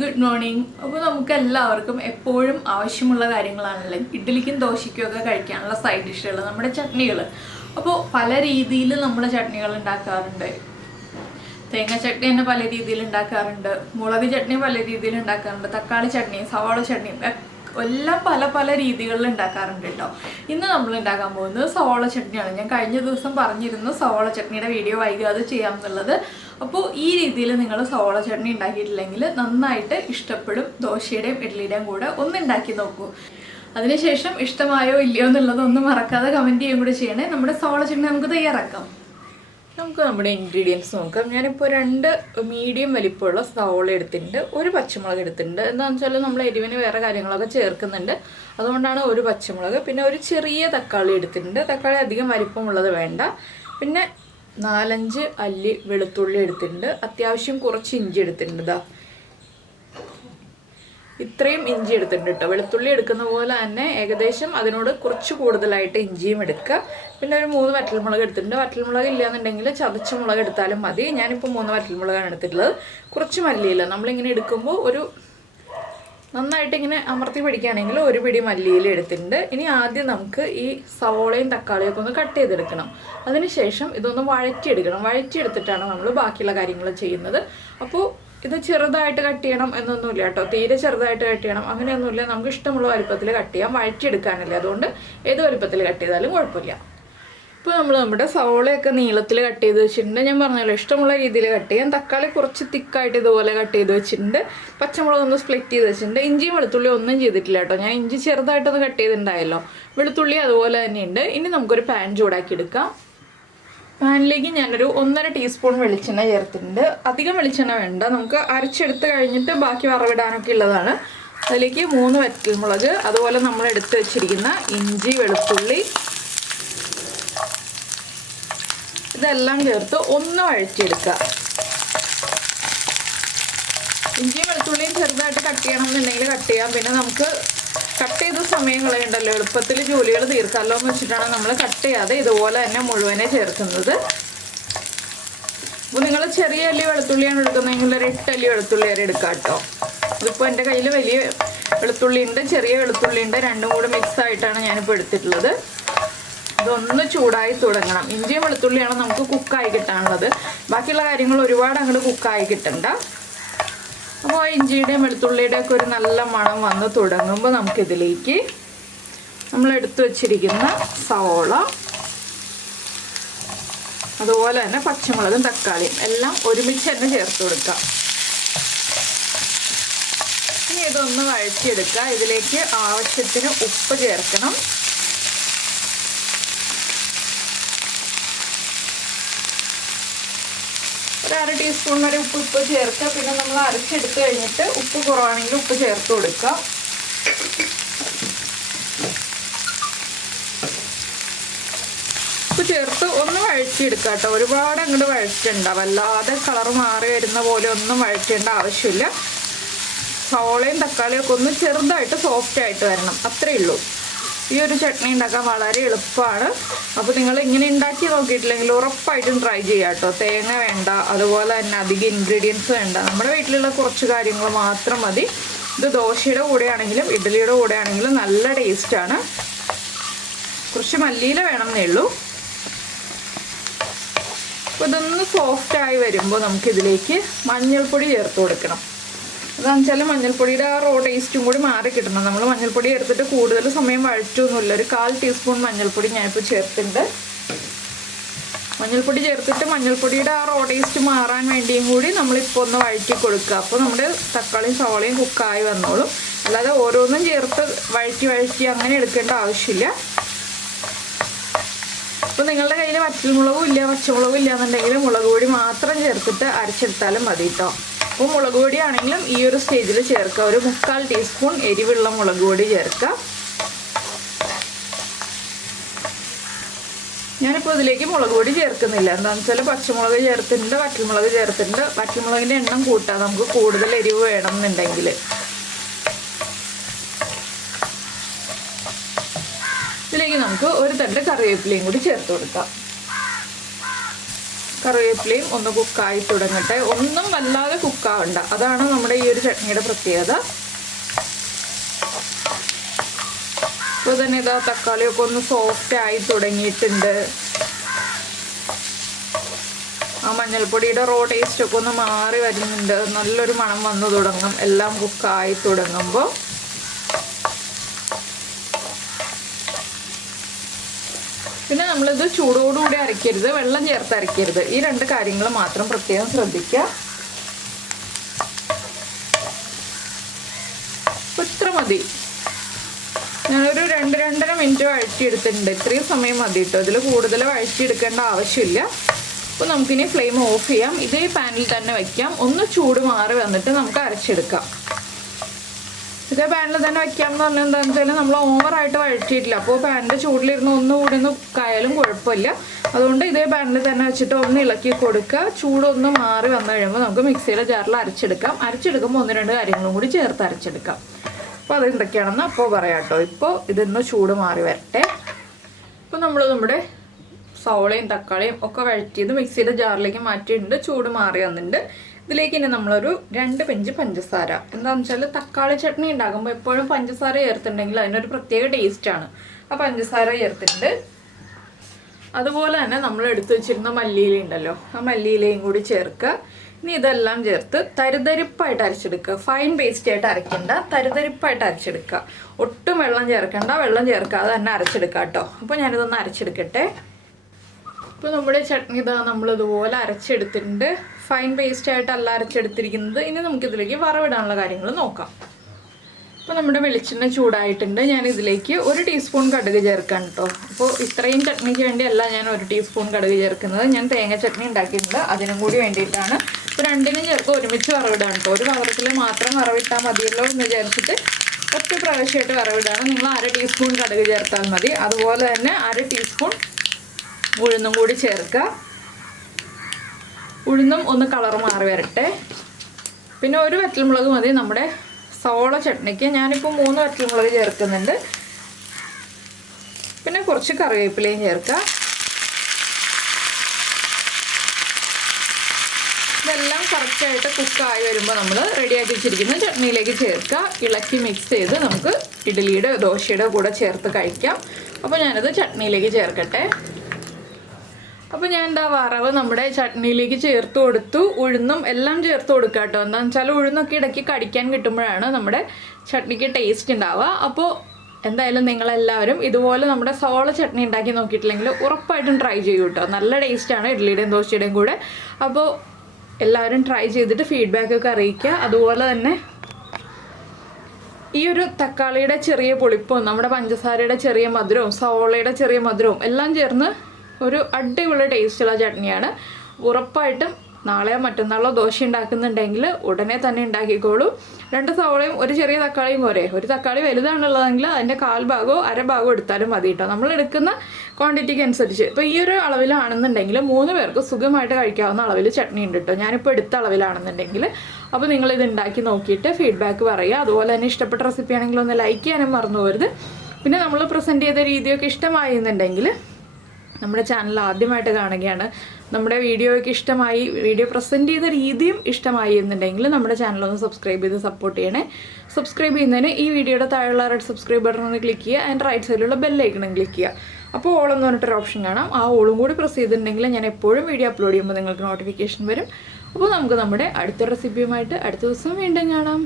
good morning. അപ്പോൾ നമുക്ക് എല്ലാവർക്കും എപ്പോഴും ആവശ്യമുള്ള കാര്യങ്ങളാണല്ലോ ഇഡ്ഡലിക്കും ദോശയ്ക്കും ഒക്കെ കഴിക്കാനുള്ള സൈഡ് ഡിഷുകൾ നമ്മുടെ ചട്നികൾ. അപ്പോൾ പല രീതിയിൽ നമ്മൾ ചട്നികൾ ഉണ്ടാക്കാറുണ്ട്. തേങ്ങ ചട്നി തന്നെ പല രീതിയിൽ ഉണ്ടാക്കാറുണ്ട്, മുളക് ചട്നി പല രീതിയിൽ ഉണ്ടാക്കാറുണ്ട്, തക്കാളി ചട്നി, സവാള ചട്നി എല്ലാം പല രീതികളിൽ ഉണ്ടാക്കാറുണ്ട് കേട്ടോ. ഇന്ന് നമ്മൾ ഉണ്ടാക്കാൻ പോകുന്നത് സവാള ചട്നിയാണ്. ഞാൻ കഴിഞ്ഞ ദിവസം പറഞ്ഞിരുന്നു സവാള ചട്നിയുടെ വീഡിയോ വൈകാതെ ചെയ്യാമെന്നുള്ളത്. അപ്പോൾ ഈ രീതിയിൽ നിങ്ങൾ സവാള ചട്നി ഉണ്ടാക്കിയിട്ടില്ലെങ്കിൽ നന്നായിട്ട് ഇഷ്ടപ്പെടും. ദോശയുടെയും ഇഡ്ഡലിയുടെയും കൂടെ ഒന്ന് ഉണ്ടാക്കി നോക്കൂ. അതിനുശേഷം ഇഷ്ടമായോ ഇല്ലയോ എന്നുള്ളതൊന്നും മറക്കാതെ കമൻറ്റ് ചെയ്യുകയും കൂടെ ചെയ്യണേ. നമ്മുടെ സവാള ചട്നി നമുക്ക് തയ്യാറാക്കാം. നമുക്ക് നമ്മുടെ ഇൻഗ്രീഡിയൻസ് നോക്കാം. ഞാനിപ്പോൾ 2 മീഡിയം വലിപ്പമുള്ള സവാള എടുത്തിട്ടുണ്ട്, ഒരു പച്ചമുളക് എടുത്തിട്ടുണ്ട്. എന്താണെന്ന് വെച്ചാൽ നമ്മൾ എരിവിന് വേറെ കാര്യങ്ങളൊക്കെ ചേർക്കുന്നുണ്ട്, അതുകൊണ്ടാണ് ഒരു പച്ചമുളക്. പിന്നെ ഒരു ചെറിയ തക്കാളി എടുത്തിട്ടുണ്ട്. തക്കാളി അധികം വലിപ്പമുള്ളത് വേണ്ട. പിന്നെ 4-5 അല്ലി വെളുത്തുള്ളി എടുത്തിട്ടുണ്ട്. അത്യാവശ്യം കുറച്ച് ഇഞ്ചി എടുത്തിട്ടുണ്ട്. ഇതാ ഇത്രയും ഇഞ്ചി എടുത്തിട്ടുണ്ട് കേട്ടോ. വെളുത്തുള്ളി എടുക്കുന്ന പോലെ തന്നെ ഏകദേശം അതിനോട് കുറച്ച് കൂടുതലായിട്ട് ഇഞ്ചിയും എടുക്കുക. പിന്നെ ഒരു 3 വറ്റൽമുളക് എടുത്തിട്ടുണ്ട്. വറ്റൽമുളക് ഇല്ലയെന്നുണ്ടെങ്കിൽ ചതച്ച മുളക് എടുത്താലും മതി. ഞാനിപ്പോൾ 3 വറ്റൽമുളകാണ് എടുത്തിട്ടുള്ളത്. കുറച്ച് മല്ലിയില നമ്മളിങ്ങനെ എടുക്കുമ്പോൾ ഒരു നന്നായിട്ട് ഇങ്ങനെ അമർത്തി പിടിക്കുകയാണെങ്കിൽ ഒരു പിടി മല്ലിയില എടുത്തിട്ടുണ്ട്. ഇനി ആദ്യം നമുക്ക് ഈ സവോളയും തക്കാളിയൊക്കെ ഒന്ന് കട്ട് ചെയ്തെടുക്കണം. അതിനുശേഷം ഇതൊന്ന് വഴറ്റിയെടുക്കണം. വഴറ്റിയെടുത്തിട്ടാണ് നമ്മൾ ബാക്കിയുള്ള കാര്യങ്ങൾ ചെയ്യുന്നത്. അപ്പോൾ ഇത് ചെറുതായിട്ട് കട്ട് ചെയ്യണം എന്നൊന്നുമില്ല കേട്ടോ, തീരെ ചെറുതായിട്ട് കട്ട് ചെയ്യണം അങ്ങനെയൊന്നുമില്ല. നമുക്ക് ഇഷ്ടമുള്ള വലുപ്പത്തിൽ കട്ട് ചെയ്യാം, വഴറ്റിയെടുക്കാനല്ലേ, അതുകൊണ്ട് ഏത് വലുപ്പത്തിൽ കട്ട് ചെയ്താലും കുഴപ്പമില്ല. ഇപ്പോൾ നമ്മൾ നമ്മുടെ സവോളയൊക്കെ നീളത്തിൽ കട്ട് ചെയ്ത് വെച്ചിട്ടുണ്ട്. ഞാൻ പറഞ്ഞല്ലോ ഇഷ്ടമുള്ള രീതിയിൽ കട്ട് ചെയ്യാം. തക്കാളി കുറച്ച് തിക്കായിട്ട് ഇതുപോലെ കട്ട് ചെയ്ത് വെച്ചിട്ടുണ്ട്. പച്ചമുളക് ഒന്ന് സ്പ്ലിറ്റ് ചെയ്ത് വെച്ചിട്ടുണ്ട്. ഇഞ്ചിയും വെളുത്തുള്ളി ഒന്നും ചെയ്തിട്ടില്ല കേട്ടോ. ഞാൻ ഇഞ്ചി ചെറുതായിട്ടൊന്ന് കട്ട് ചെയ്തിട്ടുണ്ടായല്ലോ. വെളുത്തുള്ളി അതുപോലെ തന്നെയുണ്ട്. ഇനി നമുക്കൊരു പാൻ ചൂടാക്കി എടുക്കാം. പാനിലേക്ക് ഞാനൊരു 1.5 ടീസ്പൂൺ വെളിച്ചെണ്ണ ചേർത്തിട്ടുണ്ട്. അധികം വെളിച്ചെണ്ണ വേണ്ട, നമുക്ക് അരച്ചെടുത്ത് കഴിഞ്ഞിട്ട് ബാക്കി വറവിടാനൊക്കെ ഉള്ളതാണ്. അതിലേക്ക് 3 വറ്റൽമുളക്, അതുപോലെ നമ്മൾ എടുത്ത് വെച്ചിരിക്കുന്ന ഇഞ്ചി വെളുത്തുള്ളി ഇതെല്ലാം ചേർത്ത് ഒന്ന് വഴറ്റിയെടുക്കുക. ഇഞ്ചിയും വെളുത്തുള്ളിയും ചെറുതായിട്ട് കട്ട് ചെയ്യണമെന്നുണ്ടെങ്കിൽ കട്ട് ചെയ്യാം. പിന്നെ നമുക്ക് കട്ട് ചെയ്ത സമയം കളയുണ്ടല്ലോ, എളുപ്പത്തിൽ ജോലികൾ തീർക്കാമല്ലോ എന്ന് വെച്ചിട്ടാണ് നമ്മൾ കട്ട് ചെയ്യാതെ ഇതുപോലെ തന്നെ മുഴുവനെ ചേർക്കുന്നത്. അപ്പോൾ നിങ്ങൾ ചെറിയ അല്ലി വെളുത്തുള്ളിയാണ് എടുക്കുന്നതെങ്കിൽ ഒരു 8 അല്ലി വെളുത്തുള്ളി വരെ എടുക്കാം കേട്ടോ. അതിപ്പോൾ എൻ്റെ കയ്യിൽ വലിയ വെളുത്തുള്ളി ഉണ്ട്, ചെറിയ വെളുത്തുള്ളി ഉണ്ട്, രണ്ടും കൂടെ മിക്സ് ആയിട്ടാണ് ഞാനിപ്പോൾ എടുത്തിട്ടുള്ളത്. ഇതൊന്ന് ചൂടായി തുടങ്ങണം. ഇഞ്ചിയും വെളുത്തുള്ളിയാണ് നമുക്ക് കുക്കായി കിട്ടാനുള്ളത്. ബാക്കിയുള്ള കാര്യങ്ങൾ ഒരുപാട് അങ്ങോട്ട് കുക്കായി കിട്ടണ്ട. അപ്പോൾ ഇഞ്ചിയുടെയും വെളുത്തുള്ളിയുടെയും ഒക്കെ ഒരു നല്ല മണം വന്ന് തുടങ്ങുമ്പോൾ നമുക്കിതിലേക്ക് നമ്മൾ എടുത്തു വച്ചിരിക്കുന്ന സവോള, അതുപോലെ തന്നെ പച്ചമുളകും തക്കാളിയും എല്ലാം ഒരുമിച്ച് തന്നെ ചേർത്ത് കൊടുക്കാം. ഇനി ഇതൊന്ന് വഴറ്റിയെടുക്കുക. ഇതിലേക്ക് ആവശ്യത്തിന് ഉപ്പ് ചേർക്കണം. ഒരു 1/2 ടീസ്പൂൺ വരെ ഉപ്പ് ചേർക്കുക. പിന്നെ നമ്മൾ അരച്ചെടുത്ത് കഴിഞ്ഞിട്ട് ഉപ്പ് കുറവാണെങ്കിൽ ഉപ്പ് ചേർത്ത് കൊടുക്കുക. ഉപ്പ് ചേർത്ത് ഒന്ന് വഴറ്റിയെടുക്കുക കേട്ടോ. ഒരുപാട് അങ്ങോട്ട് വഴറ്റണ്ട, വല്ലാതെ കളർ മാറി വരുന്ന പോലെ ഒന്നും വഴറ്റേണ്ട ആവശ്യമില്ല. സവോളയും തക്കാളിയും ഒക്കെ ഒന്ന് ചെറുതായിട്ട് സോഫ്റ്റ് ആയിട്ട് വരണം, അത്രയേ ഉള്ളൂ. ഈ ഒരു ചട്നി ഉണ്ടാക്കാൻ വളരെ എളുപ്പമാണ്. അപ്പോൾ നിങ്ങൾ ഇങ്ങനെ ഉണ്ടാക്കി നോക്കിയിട്ടില്ലെങ്കിൽ ഉറപ്പായിട്ടും ട്രൈ ചെയ്യാം കേട്ടോ. തേങ്ങ വേണ്ട, അതുപോലെ തന്നെ അധികം ഇൻഗ്രീഡിയൻസ് വേണ്ട, നമ്മുടെ വീട്ടിലുള്ള കുറച്ച് കാര്യങ്ങൾ മാത്രം മതി. ഇത് ദോശയുടെ കൂടെയാണെങ്കിലും ഇഡ്ഡലിയുടെ കൂടെയാണെങ്കിലും നല്ല ടേസ്റ്റാണ്. കുറച്ച് മല്ലിയില വേണമെന്നേ ഉള്ളൂ. അപ്പോൾ ഇതൊന്ന് സോഫ്റ്റായി വരുമ്പോൾ നമുക്കിതിലേക്ക് മഞ്ഞൾപ്പൊടി ചേർത്ത് കൊടുക്കണം. അതാണെന്ന് വെച്ചാൽ മഞ്ഞൾപ്പൊടിയുടെ ആ റോ ടേസ്റ്റും കൂടി മാറി കിട്ടണം. നമ്മൾ മഞ്ഞൾപ്പൊടി ചേർത്തിട്ട് കൂടുതൽ സമയം വഴറ്റൊന്നുമില്ല. ഒരു 1/4 ടീസ്പൂൺ മഞ്ഞൾപ്പൊടി ഞാനിപ്പോൾ ചേർത്തിട്ടുണ്ട്. മഞ്ഞൾപ്പൊടി ചേർത്തിട്ട് മഞ്ഞൾപ്പൊടിയുടെ ആ റോ ടേസ്റ്റ് മാറാൻ വേണ്ടിയും കൂടി നമ്മളിപ്പോൾ ഒന്ന് വഴറ്റി കൊടുക്കുക. അപ്പോൾ നമ്മുടെ തക്കാളിയും സവാളയും കുക്കായി വന്നോളും. അല്ലാതെ ഓരോന്നും ചേർത്ത് വഴറ്റി അങ്ങനെ എടുക്കേണ്ട ആവശ്യമില്ല. അപ്പോൾ നിങ്ങളുടെ കയ്യിൽ വറ്റൽമുളകും ഇല്ല പച്ചമുളകും ഇല്ല എന്നുണ്ടെങ്കിൽ മുളക് പൊടി മാത്രം ചേർത്തിട്ട് അരച്ചെടുത്താലും മതി കേട്ടോ. അപ്പോൾ മുളക് പൊടിയാണെങ്കിലും ഈ ഒരു സ്റ്റേജിൽ ചേർക്കുക. ഒരു 3/4 ടീസ്പൂൺ എരിവുള്ള മുളക് പൊടി ചേർക്കുക. ഞാനിപ്പോൾ ഇതിലേക്ക് മുളക് പൊടി ചേർക്കുന്നില്ല. എന്താണെന്ന് വെച്ചാൽ പച്ചമുളക് ചേർത്തിട്ടുണ്ട്, വറ്റൽമുളക് ചേർത്തിട്ടുണ്ട്. വറ്റൽമുളകിൻ്റെ എണ്ണം കൂട്ടാം നമുക്ക് കൂടുതൽ എരിവ് വേണം എന്നുണ്ടെങ്കിൽ. ഇതിലേക്ക് നമുക്ക് ഒരു തണ്ട് കറിവേപ്പിലയും കൂടി ചേർത്ത് കൊടുക്കാം. കറിവേപ്പിലയും ഒന്ന് കുക്കായി തുടങ്ങട്ടെ. ഒന്നും വല്ലാതെ കുക്കാവണ്ട, അതാണ് നമ്മുടെ ഈ ഒരു ചട്നിയുടെ പ്രത്യേകത. ഇപ്പോൾ തന്നെ ഇതാ തക്കാളിയൊക്കെ ഒന്ന് സോഫ്റ്റ് ആയി തുടങ്ങിയിട്ടുണ്ട്. ആ മഞ്ഞൾപ്പൊടിയുടെ റോ ടേസ്റ്റൊക്കെ ഒന്ന് മാറി വരുന്നുണ്ട്. നല്ലൊരു മണം വന്നു തുടങ്ങും എല്ലാം കുക്കായി തുടങ്ങുമ്പോൾ. പിന്നെ നമ്മളിത് ചൂടോടുകൂടി അരയ്ക്കരുത്, വെള്ളം ചേർത്ത് അരയ്ക്കരുത്. ഈ 2 കാര്യങ്ങൾ മാത്രം പ്രത്യേകം ശ്രദ്ധിക്കുക. ഇത്ര മതി. ഞാനൊരു 2-2.5 മിനിറ്റ് വഴറ്റിയെടുത്തിട്ടുണ്ട്. ഇത്രയും സമയം മതി കേട്ടോ. ഇതിൽ കൂടുതൽ വഴറ്റിയെടുക്കേണ്ട ആവശ്യമില്ല. അപ്പോൾ നമുക്കിനി ഫ്ലെയിം ഓഫ് ചെയ്യാം. ഇതേ പാനിൽ തന്നെ വയ്ക്കാം. ഒന്ന് ചൂട് മാറി വന്നിട്ട് നമുക്ക് അരച്ചെടുക്കാം. ഇതേ പാനിൽ തന്നെ വയ്ക്കാം എന്ന് പറഞ്ഞാൽ എന്താണെന്ന് വെച്ചാൽ നമ്മൾ ഓവറായിട്ട് വഴറ്റിയിട്ടില്ല. അപ്പോൾ പാനിൻ്റെ ചൂടിലിരുന്ന് ഒന്നുകൂടി ഒന്ന് കായാലും കുഴപ്പമില്ല. അതുകൊണ്ട് ഇതേ പാനിൽ തന്നെ വെച്ചിട്ട് ഒന്ന് ഇളക്കി കൊടുക്കുക. ചൂടൊന്ന് മാറി വന്നു കഴിയുമ്പോൾ നമുക്ക് മിക്സിയുടെ ജാറിൽ അരച്ചെടുക്കാം. അരച്ചെടുക്കുമ്പോൾ 1-2 കാര്യങ്ങളും കൂടി ചേർത്ത് അരച്ചെടുക്കാം. അപ്പോൾ അതെന്തൊക്കെയാണെന്ന് അപ്പോൾ പറയാം കേട്ടോ. ഇപ്പോൾ ഇതൊന്ന് ചൂട് മാറി വരട്ടെ. ഇപ്പോൾ നമ്മൾ നമ്മുടെ സവോളയും തക്കാളിയും ഒക്കെ വഴറ്റിയത് മിക്സിയുടെ ജാറിലേക്ക് മാറ്റിയിട്ടുണ്ട്. ചൂട് മാറി വന്നിട്ടുണ്ട്. ഇതിലേക്ക് ഇനി നമ്മളൊരു 2 പിഞ്ച് പഞ്ചസാര. എന്താണെന്ന് വെച്ചാൽ തക്കാളി ചട്നി ഉണ്ടാക്കുമ്പോൾ എപ്പോഴും പഞ്ചസാര ചേർത്തിട്ടുണ്ടെങ്കിൽ അതിനൊരു പ്രത്യേക ടേസ്റ്റാണ്. ആ പഞ്ചസാര ചേർത്തിട്ടുണ്ട്. അതുപോലെ തന്നെ നമ്മൾ എടുത്തു വെച്ചിരുന്ന മല്ലിയില ഉണ്ടല്ലോ, ആ മല്ലിയിലയും കൂടി ചേർക്കുക. ഇനി ഇതെല്ലാം ചേർത്ത് തരിതരിപ്പായിട്ട് അരച്ചെടുക്കുക. ഫൈൻ പേസ്റ്റ് ആയിട്ട് അരയ്ക്കണ്ട, തരിതരിപ്പായിട്ട് അരച്ചെടുക്കുക. ഒട്ടും വെള്ളം ചേർക്കണ്ട, വെള്ളം ചേർക്കാതെ തന്നെ അരച്ചെടുക്കുക കേട്ടോ. അപ്പോൾ ഞാനിതൊന്ന് അരച്ചെടുക്കട്ടെ. ഇപ്പോൾ നമ്മുടെ ചട്നി ഇതാ നമ്മളിതുപോലെ അരച്ചെടുത്തിട്ടുണ്ട്. ഫൈൻ പേസ്റ്റ് ആയിട്ടല്ല അരച്ചെടുത്തിരിക്കുന്നത്. ഇനി നമുക്കിതിലേക്ക് വറവിടാനുള്ള കാര്യങ്ങൾ നോക്കാം. ഇപ്പോൾ നമ്മുടെ വെളിച്ചെണ്ണ ചൂടായിട്ടുണ്ട്. ഞാൻ ഇതിലേക്ക് 1 ടീസ്പൂൺ കടുക് ചേർക്കാം കേട്ടോ. അപ്പോൾ ഇത്രയും ചട്നിക്ക് വേണ്ടിയല്ല ഞാൻ 1 ടീസ്പൂൺ കടുക് ചേർക്കുന്നത്. ഞാൻ തേങ്ങ ചട്നി ഉണ്ടാക്കിയിട്ടുണ്ട്, അതിനും കൂടി വേണ്ടിയിട്ടാണ്. ഇപ്പോൾ 2നും ചേർത്ത് ഒരുമിച്ച് വറവിടാണ് കേട്ടോ. ഒരു പാത്രത്തിൽ മാത്രം വറവിട്ടാൽ മതിയല്ലോ എന്ന് വിചാരിച്ചിട്ട് ഒറ്റ പ്രാവശ്യമായിട്ട് വറവിടാണ്. നിങ്ങൾ 1/2 ടീസ്പൂൺ കടുക് ചേർത്താൽ മതി. അതുപോലെ തന്നെ 1/2 ടീസ്പൂൺ ഉഴുന്നും കൂടി ചേർക്കുക. ഉഴുന്നും ഒന്ന് കളർ മാറി വരട്ടെ. പിന്നെ 1 വറ്റൽമുളക് മതി നമ്മുടെ സവോള ചട്നിക്ക്. ഞാനിപ്പോൾ 3 വറ്റൽമുളക് ചേർക്കുന്നുണ്ട്. പിന്നെ കുറച്ച് കറിവേപ്പിലയും ചേർക്കുക. ഇതെല്ലാം കറക്റ്റായിട്ട് കുക്കായി വരുമ്പോൾ നമ്മൾ റെഡിയാക്കി വെച്ചിരിക്കുന്ന ചട്നിയിലേക്ക് ചേർക്കുക. ഇളക്കി മിക്സ് ചെയ്ത് നമുക്ക് ഇഡ്ഡലിയുടെ ദോശയുടെ കൂടെ ചേർത്ത് കഴിക്കാം. അപ്പോൾ ഞാനത് ചട്നിയിലേക്ക് ചേർക്കട്ടെ. അപ്പോൾ ഞാൻ എന്താ വറവ് നമ്മുടെ ചട്നിയിലേക്ക് ചേർത്ത് കൊടുത്തു. ഉഴുന്നും എല്ലാം ചേർത്ത് കൊടുക്കുക കേട്ടോ. എന്താണെന്ന് വെച്ചാൽ ഉഴുന്നൊക്കെ ഇടയ്ക്ക് കടിക്കാൻ കിട്ടുമ്പോഴാണ് നമ്മുടെ ചട്നിക്ക് ടേസ്റ്റ് ഉണ്ടാവുക. അപ്പോൾ എന്തായാലും നിങ്ങളെല്ലാവരും ഇതുപോലെ നമ്മുടെ സവോള ചട്നി ഉണ്ടാക്കി നോക്കിയിട്ടില്ലെങ്കിൽ ഉറപ്പായിട്ടും ട്രൈ ചെയ്യൂ കേട്ടോ. നല്ല ടേസ്റ്റാണ് ഇഡ്ഡലിയുടെയും ദോശയുടെയും കൂടെ. അപ്പോൾ എല്ലാവരും ട്രൈ ചെയ്തിട്ട് ഫീഡ്ബാക്കൊക്കെ അറിയിക്കുക. അതുപോലെ തന്നെ ഈ ഒരു തക്കാളിയുടെ ചെറിയ പുളിപ്പും നമ്മുടെ പഞ്ചസാരയുടെ ചെറിയ മധുരവും സവോളയുടെ ചെറിയ മധുരവും എല്ലാം ചേർന്ന് ഒരു അടിപൊളി ടേസ്റ്റുള്ള ചട്നിയാണ്. ഉറപ്പായിട്ടും നാളെയോ മറ്റന്നാളോ ദോശ ഉണ്ടാക്കുന്നുണ്ടെങ്കിൽ ഉടനെ തന്നെ ഉണ്ടാക്കിക്കോളൂ. 2 സവോളയും 1 ചെറിയ തക്കാളിയും പോരെ. ഒരു തക്കാളി വലുതാണുള്ളതെങ്കിൽ അതിൻ്റെ 1/4 ഭാഗമോ 1/2 ഭാഗമോ എടുത്താലും മതി കേട്ടോ. നമ്മൾ എടുക്കുന്ന ക്വാണ്ടിറ്റിക്ക് അനുസരിച്ച്. ഇപ്പോൾ ഈ ഒരു അളവിലാണെന്നുണ്ടെങ്കിൽ 3 പേർക്ക് സുഖമായിട്ട് കഴിക്കാവുന്ന അളവിൽ ചട്നി ഉണ്ട് കേട്ടോ. ഞാനിപ്പോൾ എടുത്ത അളവിലാണെന്നുണ്ടെങ്കിൽ. അപ്പോൾ നിങ്ങളിത് ഉണ്ടാക്കി നോക്കിയിട്ട് ഫീഡ്ബാക്ക് പറയുക. അതുപോലെ തന്നെ ഇഷ്ടപ്പെട്ട റെസിപ്പി ആണെങ്കിൽ ഒന്ന് ലൈക്ക് ചെയ്യാനും മറന്നു പോകരുത്. പിന്നെ നമ്മൾ പ്രസൻറ്റ് ചെയ്ത രീതിയൊക്കെ ഇഷ്ടമായിരുന്നുണ്ടെങ്കിൽ നമ്മുടെ ചാനൽ ആദ്യമായിട്ട് കാണുകയാണ്, നമ്മുടെ വീഡിയോയ്ക്ക് ഇഷ്ടമായി, വീഡിയോ പ്രസൻറ്റ് ചെയ്ത രീതിയും ഇഷ്ടമായി എന്നുണ്ടെങ്കിൽ നമ്മുടെ ചാനലൊന്ന് സബ്സ്ക്രൈബ് ചെയ്ത് സപ്പോർട്ട് ചെയ്യണേ. സബ്സ്ക്രൈബ് ചെയ്യുന്നതിന് ഈ വീഡിയോയുടെ താഴെയുള്ള റെഡ് സബ്സ്ക്രൈബ് ബട്ടൺ ഒന്ന് ക്ലിക്ക് ചെയ്യുക. ആൻഡ് റൈറ്റ് സൈഡിലുള്ള ബെല്ലൈക്കണം ക്ലിക്ക് ചെയ്യുക. അപ്പോൾ ഓൾ എന്ന് പറഞ്ഞിട്ടൊരു ഓപ്ഷൻ കാണാം. ആ ഓളും കൂടി പ്രസ് ചെയ്തിട്ടുണ്ടെങ്കിൽ ഞാൻ എപ്പോഴും വീഡിയോ അപ്ലോഡ് ചെയ്യുമ്പോൾ നിങ്ങൾക്ക് നോട്ടിഫിക്കേഷൻ വരും. അപ്പോൾ നമുക്ക് നമ്മുടെ അടുത്ത റെസിപ്പിയുമായിട്ട് അടുത്ത ദിവസം വീണ്ടും കാണാം.